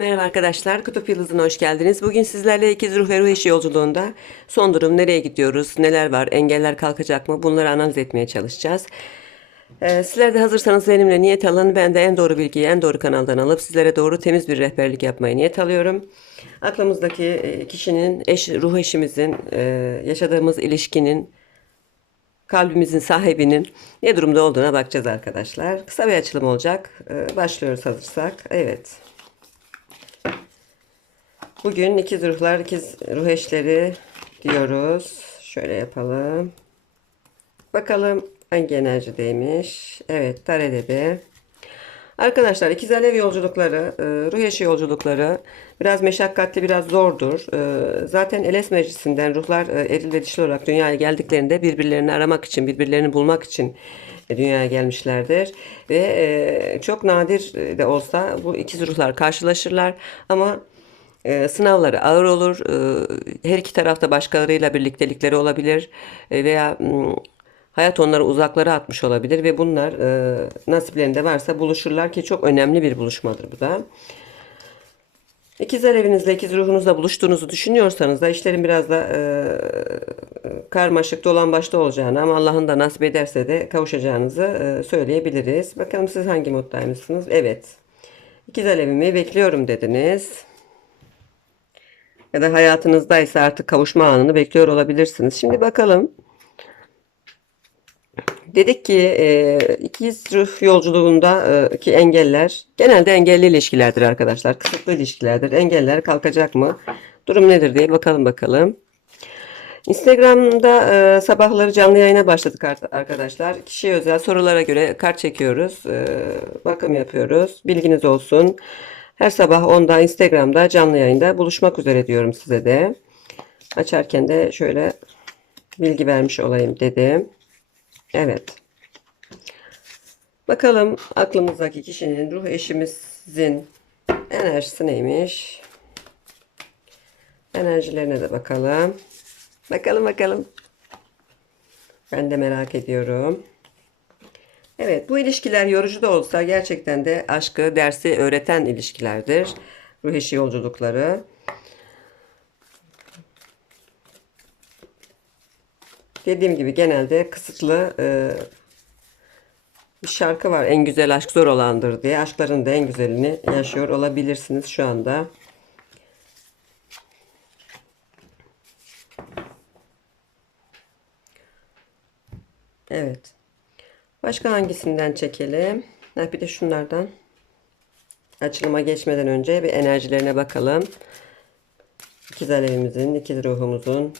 Merhaba arkadaşlar, Kutup Yıldızı'na hoş geldiniz. Bugün sizlerle ikiz ruh ve ruh eşi yolculuğunda son durum, nereye gidiyoruz, neler var, engeller kalkacak mı bunları analiz etmeye çalışacağız. Ee, sizler de hazırsanız benimle niyet alın. Ben de en doğru bilgiyi en doğru kanaldan alıp sizlere doğru temiz bir rehberlik yapmaya niyet alıyorum. Aklımızdaki e, kişinin, eş, ruh eşimizin, e, yaşadığımız ilişkinin, kalbimizin sahibinin ne durumda olduğuna bakacağız arkadaşlar. Kısa bir açılım olacak. Ee, başlıyoruz hazırsak. Evet. Bugün ikiz ruhlar, ikiz ruh eşleri diyoruz. Şöyle yapalım. Bakalım hangi enerjideymiş. Evet, Tarede'de. Arkadaşlar ikiz alev yolculukları, e, ruh eşi yolculukları biraz meşakkatli, biraz zordur. E, Zaten Eles Meclisi'nden ruhlar e, eril ve dişil olarak dünyaya geldiklerinde birbirlerini aramak için, birbirlerini bulmak için dünyaya gelmişlerdir. Ve çok nadir de olsa bu ikiz ruhlar karşılaşırlar. Ama e, sınavları ağır olur. E, her iki tarafta başkalarıyla birliktelikleri olabilir E, veya hayat onları uzaklara atmış olabilir ve bunlar e, nasiplerinde varsa buluşurlar ki çok önemli bir buluşmadır bu da. İkizler evinizle, ikiz ruhunuzla buluştuğunuzu düşünüyorsanız da işlerin biraz da e, karmaşık dolan başta olacağını ama Allah'ın da nasip ederse de kavuşacağınızı e, söyleyebiliriz. Bakalım siz hangi moddaymışsınız? Evet. İkizler evimi bekliyorum dediniz ya da hayatınızdaysa artık kavuşma anını bekliyor olabilirsiniz. Şimdi bakalım. Dedik ki e, ikiz ruh yolculuğundaki engeller genelde engelli ilişkilerdir arkadaşlar. Kısıtlı ilişkilerdir. Engeller kalkacak mı? Durum nedir diye bakalım bakalım. Instagram'da e, sabahları canlı yayına başladık arkadaşlar. Kişiye özel sorulara göre kart çekiyoruz. E, bakım yapıyoruz. Bilginiz olsun. Her sabah 10'da Instagram'da canlı yayında buluşmak üzere diyorum size de. Açarken de şöyle bilgi vermiş olayım dedim. Evet. Bakalım aklımızdaki kişinin ruh eşimizin enerjisi neymiş? Enerjilerine de bakalım. Bakalım bakalım. Ben de merak ediyorum. Evet, bu ilişkiler yorucu da olsa gerçekten de aşkı, dersi öğreten ilişkilerdir. Ruh eşi yolculukları. Dediğim gibi genelde kısıtlı e, bir şarkı var. En güzel aşk zor olandır diye. Aşkların da en güzelini yaşıyor olabilirsiniz şu anda. Evet. Başka hangisinden çekelim? Ha, bir de şunlardan. Açılıma geçmeden önce bir enerjilerine bakalım. İkiz alevimizin, ikiz ruhumuzun,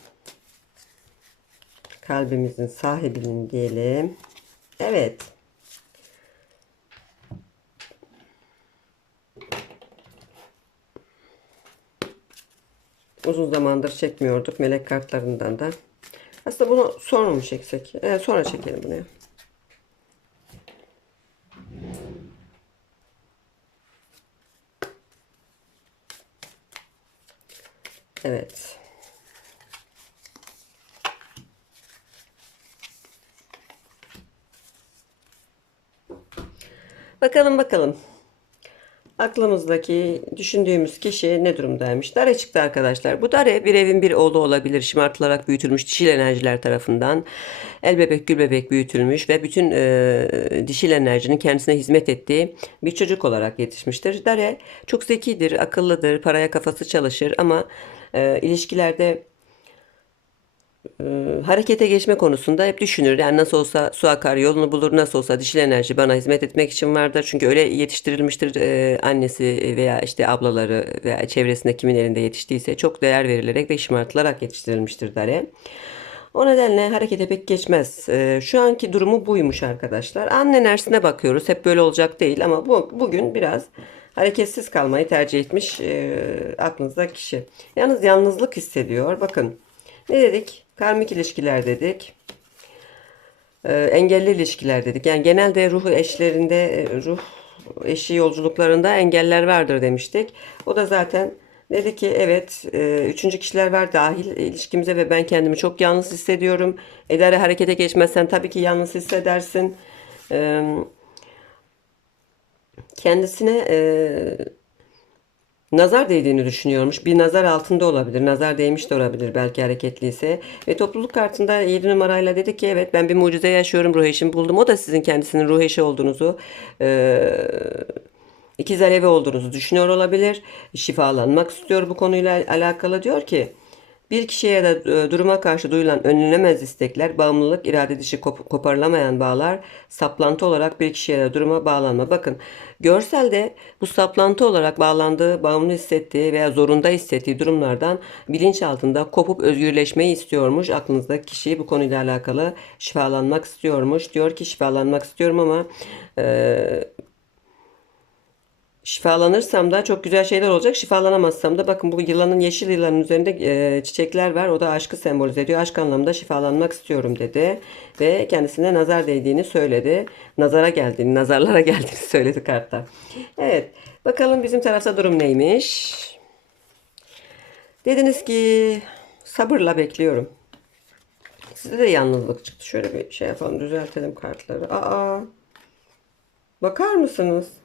kalbimizin sahibinin diyelim. Evet. Uzun zamandır çekmiyorduk melek kartlarından da. Aslında bunu sonra mı çeksek? Evet, sonra çekelim bunu. ya. Evet. Bakalım bakalım. Aklımızdaki düşündüğümüz kişi ne durumdaymış? Dare çıktı arkadaşlar. Bu dare bir evin bir oğlu olabilir. Şımartılarak büyütülmüş dişil enerjiler tarafından. El bebek gül bebek büyütülmüş ve bütün e, dişil enerjinin kendisine hizmet ettiği bir çocuk olarak yetişmiştir. Dare çok zekidir, akıllıdır, paraya kafası çalışır ama e, ilişkilerde e, harekete geçme konusunda hep düşünür. Yani nasıl olsa su akar yolunu bulur, nasıl olsa dişil enerji bana hizmet etmek için vardır. Çünkü öyle yetiştirilmiştir e, annesi veya işte ablaları veya çevresinde kimin elinde yetiştiyse çok değer verilerek ve şımartılarak yetiştirilmiştir Dare. O nedenle harekete pek geçmez. E, şu anki durumu buymuş arkadaşlar. An enerjisine bakıyoruz. Hep böyle olacak değil ama bu, bugün biraz hareketsiz kalmayı tercih etmiş e, aklınızda kişi. Yalnız yalnızlık hissediyor. Bakın ne dedik? Karmik ilişkiler dedik. Ee, engelli ilişkiler dedik. Yani genelde ruh eşlerinde, e, ruh eşi yolculuklarında engeller vardır demiştik. O da zaten dedi ki evet e, üçüncü kişiler var dahil ilişkimize ve ben kendimi çok yalnız hissediyorum. Edare harekete geçmezsen tabii ki yalnız hissedersin. Ee, kendisine e, nazar değdiğini düşünüyormuş. Bir nazar altında olabilir. Nazar değmiş de olabilir belki hareketliyse. Ve topluluk kartında 7 numarayla dedi ki evet ben bir mucize yaşıyorum ruh eşimi buldum. O da sizin kendisinin ruh eşi olduğunuzu eee İkiz alevi olduğunuzu düşünüyor olabilir. Şifalanmak istiyor bu konuyla alakalı. Diyor ki bir kişiye ya da e, duruma karşı duyulan önlenemez istekler, bağımlılık, irade dışı kop- koparılamayan bağlar, saplantı olarak bir kişiye ya da duruma bağlanma. Bakın görselde bu saplantı olarak bağlandığı, bağımlı hissettiği veya zorunda hissettiği durumlardan bilinç altında kopup özgürleşmeyi istiyormuş. Aklınızdaki kişi bu konuyla alakalı şifalanmak istiyormuş. Diyor ki şifalanmak istiyorum ama e, Şifalanırsam da çok güzel şeyler olacak. Şifalanamazsam da bakın bu yılanın yeşil yılanın üzerinde e, çiçekler var. O da aşkı sembolize ediyor. Aşk anlamında şifalanmak istiyorum dedi. Ve kendisine nazar değdiğini söyledi. Nazara geldiğini, nazarlara geldiğini söyledi kartta. Evet. Bakalım bizim tarafta durum neymiş? Dediniz ki sabırla bekliyorum. Size de yalnızlık çıktı. Şöyle bir şey yapalım. Düzeltelim kartları. Aa. Bakar mısınız?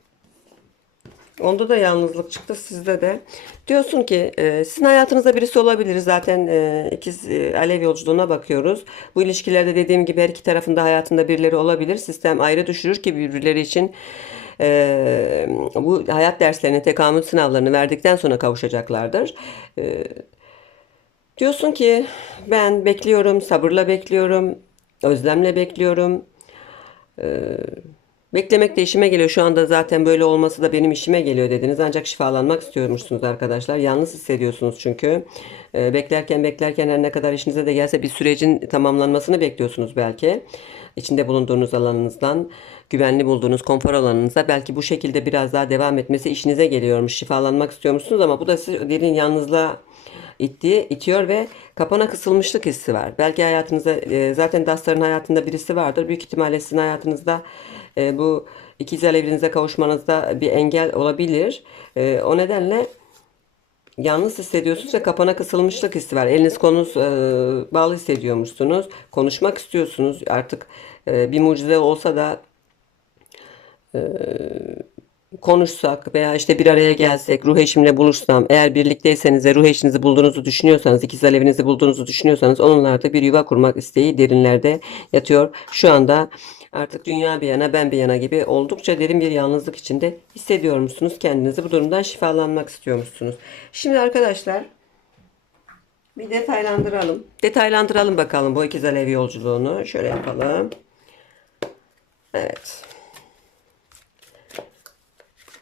Onda da yalnızlık çıktı sizde de. Diyorsun ki e, sizin hayatınızda birisi olabilir. Zaten e, ikiz e, alev yolculuğuna bakıyoruz. Bu ilişkilerde dediğim gibi her iki tarafında hayatında birileri olabilir. Sistem ayrı düşürür ki birbirleri için e, bu hayat derslerini, tekamül sınavlarını verdikten sonra kavuşacaklardır. E, diyorsun ki ben bekliyorum, sabırla bekliyorum, özlemle bekliyorum. Beklemek de işime geliyor. Şu anda zaten böyle olması da benim işime geliyor dediniz. Ancak şifalanmak istiyormuşsunuz arkadaşlar. Yalnız hissediyorsunuz çünkü. Ee, beklerken beklerken her ne kadar işinize de gelse bir sürecin tamamlanmasını bekliyorsunuz belki. İçinde bulunduğunuz alanınızdan, güvenli bulduğunuz konfor alanınıza belki bu şekilde biraz daha devam etmesi işinize geliyormuş. Şifalanmak istiyormuşsunuz ama bu da sizi derin yalnızlığa ittiği, itiyor ve kapana kısılmışlık hissi var. Belki hayatınızda e, zaten Dastar'ın hayatında birisi vardır. Büyük ihtimalle sizin hayatınızda e, bu ikiz alevinize kavuşmanızda bir engel olabilir. E, o nedenle yalnız hissediyorsunuz ve kapana kısılmışlık hissi var. Eliniz kolunuz e, bağlı hissediyormuşsunuz. Konuşmak istiyorsunuz. Artık e, bir mucize olsa da konuşsak veya işte bir araya gelsek, ruh eşimle buluşsam, eğer birlikteyseniz ve ruh eşinizi bulduğunuzu düşünüyorsanız, ikiz alevinizi bulduğunuzu düşünüyorsanız onunla bir yuva kurmak isteği derinlerde yatıyor. Şu anda artık dünya bir yana ben bir yana gibi oldukça derin bir yalnızlık içinde hissediyor musunuz kendinizi? Bu durumdan şifalanmak istiyormuşsunuz. Şimdi arkadaşlar bir detaylandıralım. Detaylandıralım bakalım bu ikiz alev yolculuğunu. Şöyle yapalım. Evet.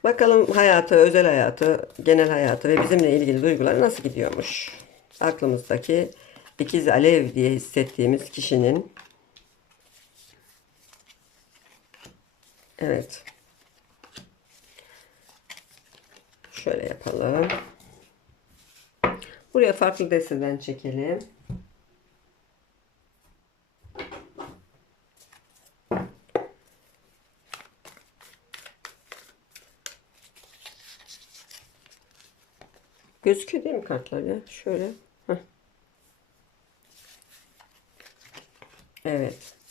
Bakalım hayatı, özel hayatı, genel hayatı ve bizimle ilgili duyguları nasıl gidiyormuş? Aklımızdaki ikiz alev diye hissettiğimiz kişinin Evet. Şöyle yapalım. Buraya farklı desteden çekelim. Gözüküyor değil mi kartlar ya? Şöyle. Heh. Evet.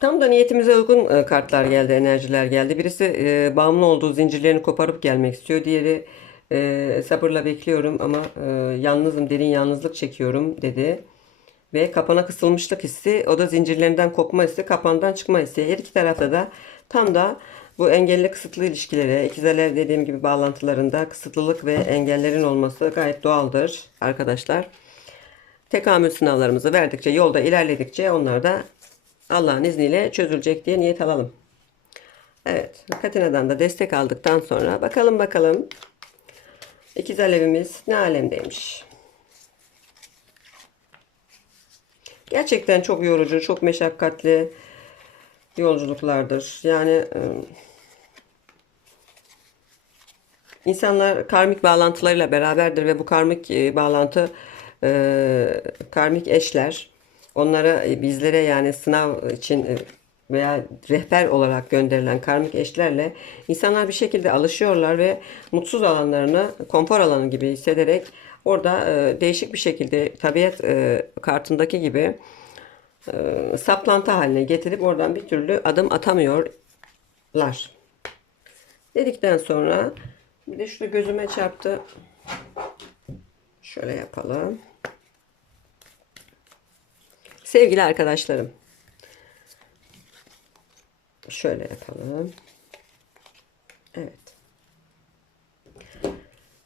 Tam da niyetimize uygun e, kartlar geldi, enerjiler geldi. Birisi e, bağımlı olduğu zincirlerini koparıp gelmek istiyor. Diğeri e, sabırla bekliyorum ama e, yalnızım, derin yalnızlık çekiyorum dedi. Ve kapana kısılmışlık hissi, o da zincirlerinden kopma hissi, kapandan çıkma hissi. Her iki tarafta da tam da bu engelli kısıtlı ilişkilere, ikizler dediğim gibi bağlantılarında kısıtlılık ve engellerin olması gayet doğaldır arkadaşlar. Tekamül sınavlarımızı verdikçe, yolda ilerledikçe onlar da Allah'ın izniyle çözülecek diye niyet alalım. Evet, Katina'dan da destek aldıktan sonra bakalım bakalım ikiz alevimiz ne alemdeymiş. Gerçekten çok yorucu, çok meşakkatli yolculuklardır. Yani e, insanlar karmik bağlantılarıyla beraberdir ve bu karmik e, bağlantı e, karmik eşler onlara bizlere yani sınav için veya rehber olarak gönderilen karmik eşlerle insanlar bir şekilde alışıyorlar ve mutsuz alanlarını konfor alanı gibi hissederek orada değişik bir şekilde tabiat kartındaki gibi e, saplantı haline getirip oradan bir türlü adım atamıyor. lar. Dedikten sonra bir de şurada gözüme çarptı. Şöyle yapalım. Sevgili arkadaşlarım. Şöyle yapalım. Evet.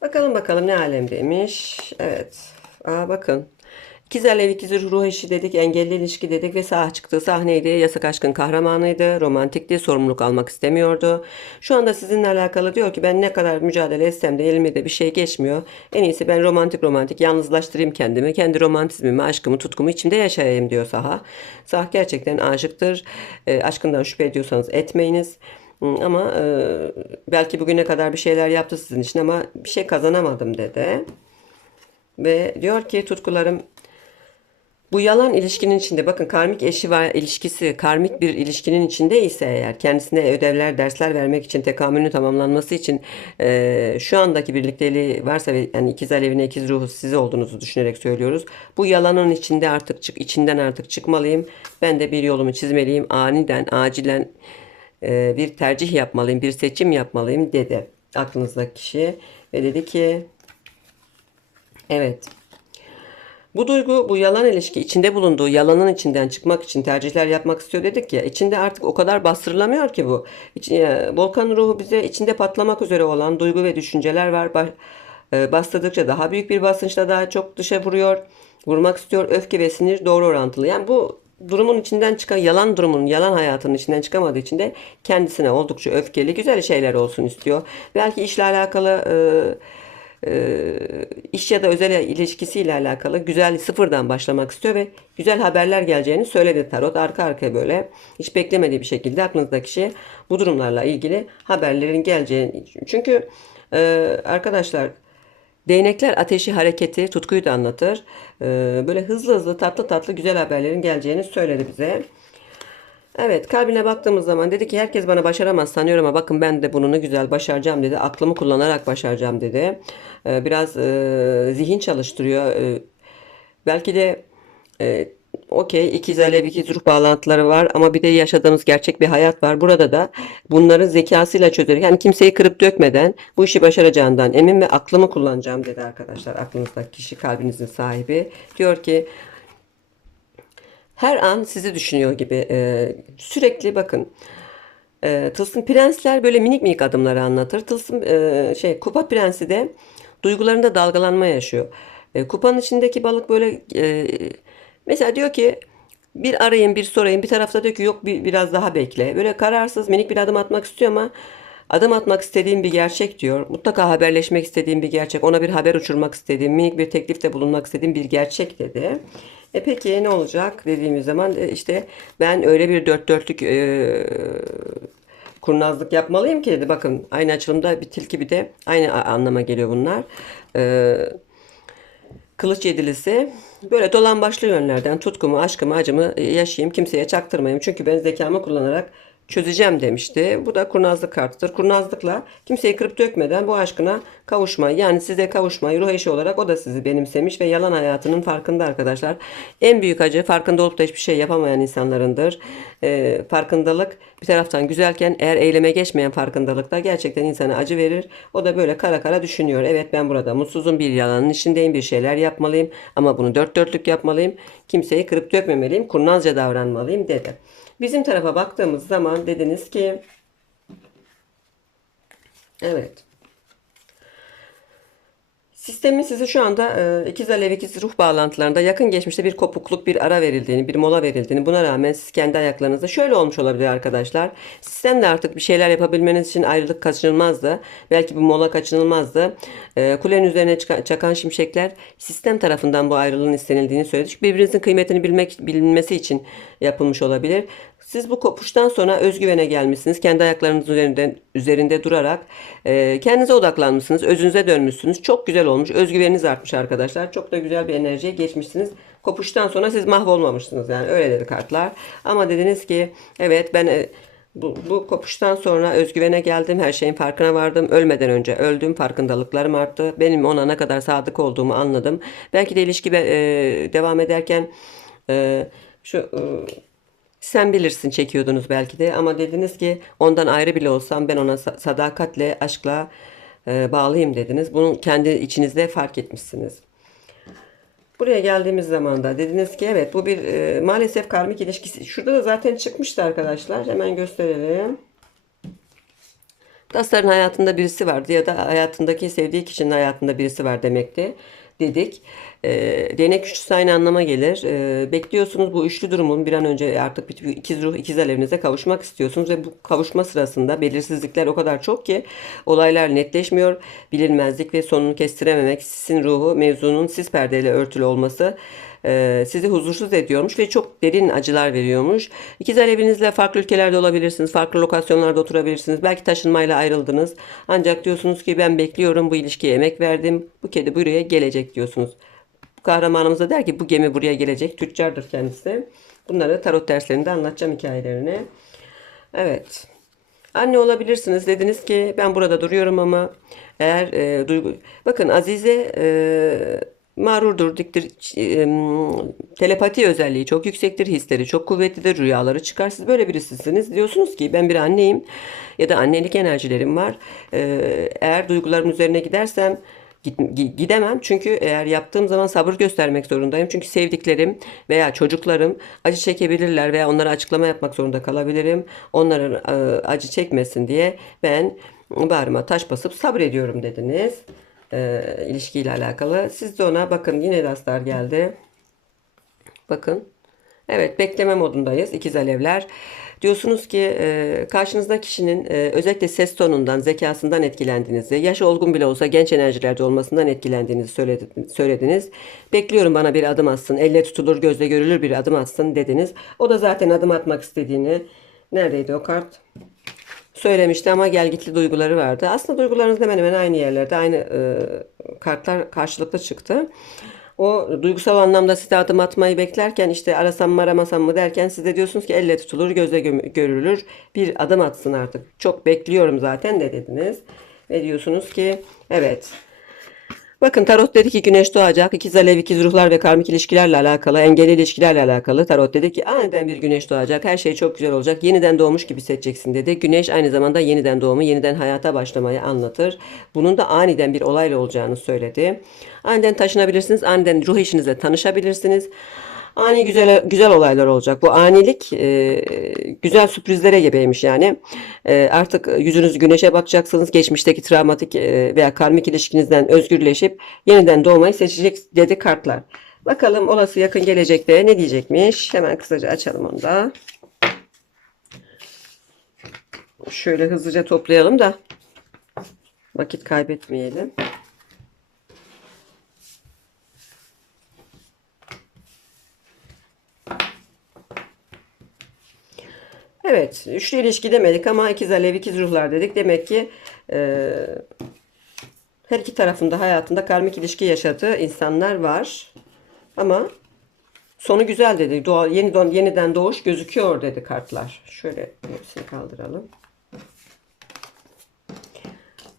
Bakalım bakalım ne alemdeymiş. Evet. Aa bakın. İkiz Alev ikiz ruh eşi dedik, engelli ilişki dedik ve sağ çıktığı sahneydi. Yasak aşkın kahramanıydı, romantikti, sorumluluk almak istemiyordu. Şu anda sizinle alakalı diyor ki ben ne kadar mücadele etsem de elime de bir şey geçmiyor. En iyisi ben romantik romantik yalnızlaştırayım kendimi. Kendi romantizmimi, aşkımı, tutkumu içimde yaşayayım diyor Saha. Sah gerçekten aşıktır. E, aşkından şüphe ediyorsanız etmeyiniz. Ama e, belki bugüne kadar bir şeyler yaptı sizin için ama bir şey kazanamadım dedi. Ve diyor ki tutkularım bu yalan ilişkinin içinde bakın karmik eşi var ilişkisi karmik bir ilişkinin içinde ise eğer kendisine ödevler dersler vermek için tekamülünün tamamlanması için e, şu andaki birlikteliği varsa ve yani ikiz alevine ikiz ruhu siz olduğunuzu düşünerek söylüyoruz. Bu yalanın içinde artık çık içinden artık çıkmalıyım. Ben de bir yolumu çizmeliyim. Aniden acilen e, bir tercih yapmalıyım, bir seçim yapmalıyım dedi aklınızdaki kişi ve dedi ki evet bu duygu, bu yalan ilişki içinde bulunduğu yalanın içinden çıkmak için tercihler yapmak istiyor dedik ya. İçinde artık o kadar bastırılamıyor ki bu. İç, e, Volkan ruhu bize içinde patlamak üzere olan duygu ve düşünceler var. E, bastırdıkça daha büyük bir basınçla daha çok dışa vuruyor. Vurmak istiyor. Öfke ve sinir doğru orantılı. Yani bu durumun içinden çıkan yalan durumun, yalan hayatının içinden çıkamadığı için de kendisine oldukça öfkeli, güzel şeyler olsun istiyor. Belki işle alakalı e, iş ya da özel ilişkisiyle alakalı güzel sıfırdan başlamak istiyor ve güzel haberler geleceğini söyledi tarot. Arka arkaya böyle hiç beklemediği bir şekilde aklınızdaki kişi bu durumlarla ilgili haberlerin geleceğini çünkü e, arkadaşlar değnekler ateşi hareketi tutkuyu da anlatır. E, böyle hızlı hızlı tatlı tatlı güzel haberlerin geleceğini söyledi bize. Evet kalbine baktığımız zaman dedi ki herkes bana başaramaz sanıyor ama bakın ben de bunu ne güzel başaracağım dedi. Aklımı kullanarak başaracağım dedi. Ee, biraz e, zihin çalıştırıyor. Ee, belki de e, okey ikiz alev ikiz ruh bağlantıları var ama bir de yaşadığımız gerçek bir hayat var. Burada da bunları zekasıyla çözerek yani kimseyi kırıp dökmeden bu işi başaracağından emin ve aklımı kullanacağım dedi arkadaşlar. Aklınızdaki kişi kalbinizin sahibi. Diyor ki her an sizi düşünüyor gibi e, sürekli bakın e, Tılsım Prensler böyle minik minik adımları anlatır. Tılsım e, şey Kupa Prensi de duygularında dalgalanma yaşıyor. E, kupanın içindeki balık böyle e, mesela diyor ki bir arayayım bir sorayım bir tarafta diyor ki yok bir, biraz daha bekle. Böyle kararsız minik bir adım atmak istiyor ama adım atmak istediğim bir gerçek diyor. Mutlaka haberleşmek istediğim bir gerçek. Ona bir haber uçurmak istediğim minik bir teklifte bulunmak istediğim bir gerçek dedi. E peki ne olacak dediğimiz zaman e, işte ben öyle bir dört dörtlük e, kurnazlık yapmalıyım ki dedi. Bakın aynı açılımda bir tilki bir de aynı anlama geliyor bunlar. E, kılıç yedilisi böyle dolan başlı yönlerden tutkumu, aşkımı, acımı yaşayayım, kimseye çaktırmayayım. Çünkü ben zekamı kullanarak çözeceğim demişti. Bu da kurnazlık kartıdır. Kurnazlıkla kimseyi kırıp dökmeden bu aşkına kavuşmayı yani size kavuşmayı ruh eşi olarak o da sizi benimsemiş ve yalan hayatının farkında arkadaşlar. En büyük acı farkında olup da hiçbir şey yapamayan insanlarındır. Ee, farkındalık bir taraftan güzelken eğer eyleme geçmeyen farkındalık da gerçekten insana acı verir. O da böyle kara kara düşünüyor. Evet ben burada mutsuzum bir yalanın içindeyim bir şeyler yapmalıyım ama bunu dört dörtlük yapmalıyım. Kimseyi kırıp dökmemeliyim. Kurnazca davranmalıyım dedi. Bizim tarafa baktığımız zaman dediniz ki evet Sistemin sizi şu anda e, ikiz alev ikiz ruh bağlantılarında yakın geçmişte bir kopukluk, bir ara verildiğini, bir mola verildiğini buna rağmen siz kendi ayaklarınızda şöyle olmuş olabilir arkadaşlar. Sistemle artık bir şeyler yapabilmeniz için ayrılık kaçınılmazdı. Belki bu mola kaçınılmazdı. E, kulenin üzerine çakan şimşekler sistem tarafından bu ayrılığın istenildiğini söyledi. Çünkü birbirinizin kıymetini bilmek bilinmesi için yapılmış olabilir. Siz bu kopuştan sonra özgüvene gelmişsiniz. Kendi ayaklarınızın üzerinde, üzerinde durarak e, kendinize odaklanmışsınız. Özünüze dönmüşsünüz. Çok güzel olmuş. Özgüveniniz artmış arkadaşlar. Çok da güzel bir enerjiye geçmişsiniz. Kopuştan sonra siz mahvolmamışsınız. Yani öyle dedi kartlar. Ama dediniz ki evet ben e, bu, bu kopuştan sonra özgüvene geldim. Her şeyin farkına vardım. Ölmeden önce öldüm. Farkındalıklarım arttı. Benim ona ne kadar sadık olduğumu anladım. Belki de ilişki e, devam ederken e, şu e, Sen bilirsin çekiyordunuz belki de ama dediniz ki ondan ayrı bile olsam ben ona sa- sadakatle, aşkla e, bağlıyım dediniz. Bunu kendi içinizde fark etmişsiniz. Buraya geldiğimiz zaman da dediniz ki evet bu bir e, maalesef karmik ilişkisi. Şurada da zaten çıkmıştı arkadaşlar. Hemen gösterelim. Dastar'ın hayatında birisi vardı ya da hayatındaki sevdiği kişinin hayatında birisi var demekti dedik. E, değnek üçlüsü aynı anlama gelir. E, bekliyorsunuz bu üçlü durumun bir an önce artık bitip ikiz ruh ikiz alevinize kavuşmak istiyorsunuz ve bu kavuşma sırasında belirsizlikler o kadar çok ki olaylar netleşmiyor. Bilinmezlik ve sonunu kestirememek sizin ruhu mevzunun sis perdeyle örtülü olması e, sizi huzursuz ediyormuş ve çok derin acılar veriyormuş. İkiz alevinizle farklı ülkelerde olabilirsiniz, farklı lokasyonlarda oturabilirsiniz. Belki taşınmayla ayrıldınız. Ancak diyorsunuz ki ben bekliyorum, bu ilişkiye emek verdim. Bu kedi buraya gelecek diyorsunuz. Kahramanımız da der ki bu gemi buraya gelecek. Tüccardır kendisi. Bunları tarot derslerinde anlatacağım hikayelerini. Evet. Anne olabilirsiniz. Dediniz ki ben burada duruyorum ama eğer e, duygu... Bakın Azize e, mağrurdur, diktir. E, telepati özelliği çok yüksektir. Hisleri çok kuvvetlidir. Rüyaları çıkar. Siz böyle birisisiniz. Diyorsunuz ki ben bir anneyim ya da annelik enerjilerim var. E, eğer duygularım üzerine gidersem Gidemem çünkü eğer yaptığım zaman sabır göstermek zorundayım. Çünkü sevdiklerim veya çocuklarım acı çekebilirler veya onlara açıklama yapmak zorunda kalabilirim. Onların e, acı çekmesin diye ben bağrıma taş basıp sabrediyorum dediniz. E, ilişkiyle alakalı. Siz de ona bakın yine rastlar geldi. Bakın. Evet bekleme modundayız ikiz alevler. Diyorsunuz ki e, karşınızda kişinin e, özellikle ses tonundan, zekasından etkilendiğinizi, yaşı olgun bile olsa genç enerjilerde olmasından etkilendiğinizi söyledi- söylediniz. Bekliyorum bana bir adım atsın, elle tutulur, gözle görülür bir adım atsın dediniz. O da zaten adım atmak istediğini, neredeydi o kart? söylemişti ama gelgitli duyguları vardı. Aslında duygularınız hemen hemen aynı yerlerde, aynı e, kartlar karşılıklı çıktı. O duygusal anlamda size adım atmayı beklerken işte arasam mı aramasam mı derken siz de diyorsunuz ki elle tutulur, gözle görülür bir adım atsın artık. Çok bekliyorum zaten de dediniz. Ve diyorsunuz ki evet Bakın tarot dedi ki güneş doğacak. İkiz alev, ikiz ruhlar ve karmik ilişkilerle alakalı, engel ilişkilerle alakalı. Tarot dedi ki aniden bir güneş doğacak. Her şey çok güzel olacak. Yeniden doğmuş gibi hissedeceksin dedi. Güneş aynı zamanda yeniden doğumu, yeniden hayata başlamayı anlatır. Bunun da aniden bir olayla olacağını söyledi. Aniden taşınabilirsiniz. Aniden ruh eşinizle tanışabilirsiniz. Ani güzel güzel olaylar olacak. Bu anilik e, güzel sürprizlere gebeymiş yani. E, artık yüzünüz güneşe bakacaksınız. Geçmişteki travmatik e, veya karmik ilişkinizden özgürleşip yeniden doğmayı seçecek dedi kartlar. Bakalım olası yakın gelecekte ne diyecekmiş? Hemen kısaca açalım onu da. Şöyle hızlıca toplayalım da vakit kaybetmeyelim. Evet, üçlü ilişki demedik ama ikiz alev, ikiz ruhlar dedik. Demek ki e, her iki tarafında hayatında karmik ilişki yaşadığı insanlar var. Ama sonu güzel dedi. Doğa, yeni, don- yeniden doğuş gözüküyor dedi kartlar. Şöyle hepsini kaldıralım.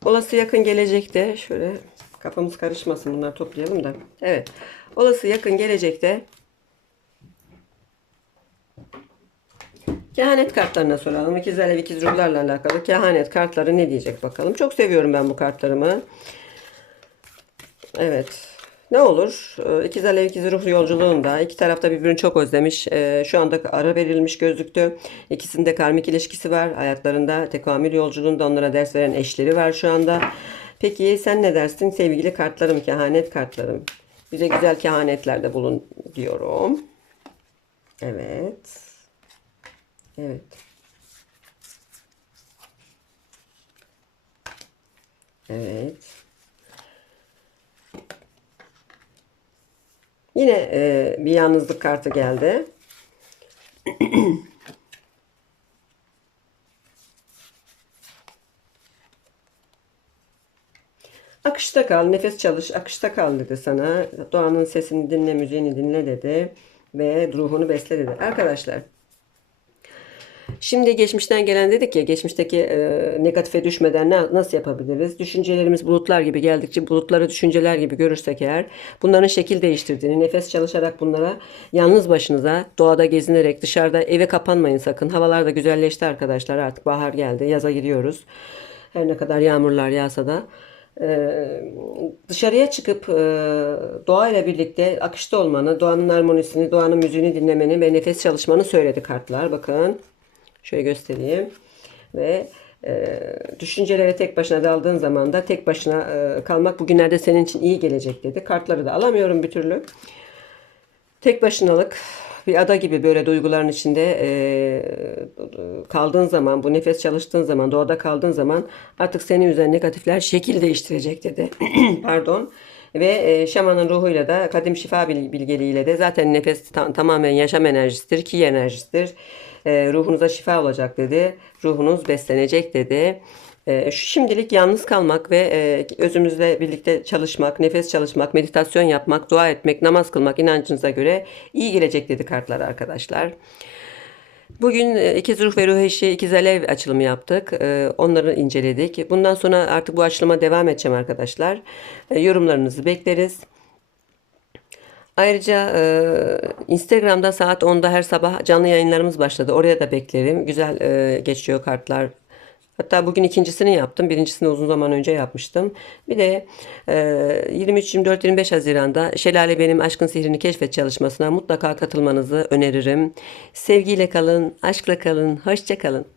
Olası yakın gelecekte şöyle kafamız karışmasın bunları toplayalım da. Evet. Olası yakın gelecekte Kehanet kartlarına soralım. İkiz alev, ikiz ruhlarla alakalı kehanet kartları ne diyecek bakalım. Çok seviyorum ben bu kartlarımı. Evet. Ne olur? Ee, İkiz alev, ikiz ruh yolculuğunda iki tarafta birbirini çok özlemiş. Ee, Şu anda ara verilmiş gözlüktü. İkisinde karmik ilişkisi var. Hayatlarında tekamül yolculuğunda onlara ders veren eşleri var şu anda. Peki sen ne dersin sevgili kartlarım, kehanet kartlarım? Bize güzel kehanetlerde bulun diyorum. Evet. Evet. Evet. Yine e, bir yalnızlık kartı geldi. Akışta kal, nefes çalış, akışta kal dedi sana. Doğanın sesini dinle, müziğini dinle dedi. Ve ruhunu besle dedi. Arkadaşlar Şimdi geçmişten gelen dedik ya geçmişteki e, negatife düşmeden ne, nasıl yapabiliriz? Düşüncelerimiz bulutlar gibi geldikçe bulutları düşünceler gibi görürsek eğer bunların şekil değiştirdiğini nefes çalışarak bunlara yalnız başınıza doğada gezinerek dışarıda eve kapanmayın sakın. Havalar da güzelleşti arkadaşlar artık bahar geldi yaza giriyoruz. Her ne kadar yağmurlar yağsa da Ee, dışarıya çıkıp e, doğayla birlikte akışta olmanı, doğanın harmonisini, doğanın müziğini dinlemeni ve nefes çalışmanı söyledi kartlar. Bakın şöyle göstereyim. Ve e, düşüncelere tek başına daldığın zaman da tek başına e, kalmak bugünlerde senin için iyi gelecek dedi. Kartları da alamıyorum bir türlü. Tek başınalık bir ada gibi böyle duyguların içinde e, kaldığın zaman, bu nefes çalıştığın zaman, doğada kaldığın zaman artık seni üzen negatifler şekil değiştirecek dedi. Pardon. Ve e, şamanın ruhuyla da kadim şifa bil- bilgeliğiyle de zaten nefes ta- tamamen yaşam enerjisidir, ki enerjisidir. E, ruhunuza şifa olacak dedi. Ruhunuz beslenecek dedi. E, şimdilik yalnız kalmak ve e, özümüzle birlikte çalışmak, nefes çalışmak, meditasyon yapmak, dua etmek, namaz kılmak inancınıza göre iyi gelecek dedi kartlar arkadaşlar. Bugün e, ikiz ruh ve ruh eşi, ikiz alev açılımı yaptık. Onları inceledik. Bundan sonra artık bu açılıma devam edeceğim arkadaşlar. Yorumlarınızı bekleriz. Ayrıca e, Instagram'da saat 10'da her sabah canlı yayınlarımız başladı. Oraya da beklerim. Güzel e, geçiyor kartlar. Hatta bugün ikincisini yaptım. Birincisini uzun zaman önce yapmıştım. Bir de e, 23, 24, 25 Haziran'da Şelale Benim Aşkın Sihrini Keşfet çalışmasına mutlaka katılmanızı öneririm. Sevgiyle kalın, aşkla kalın, hoşça kalın.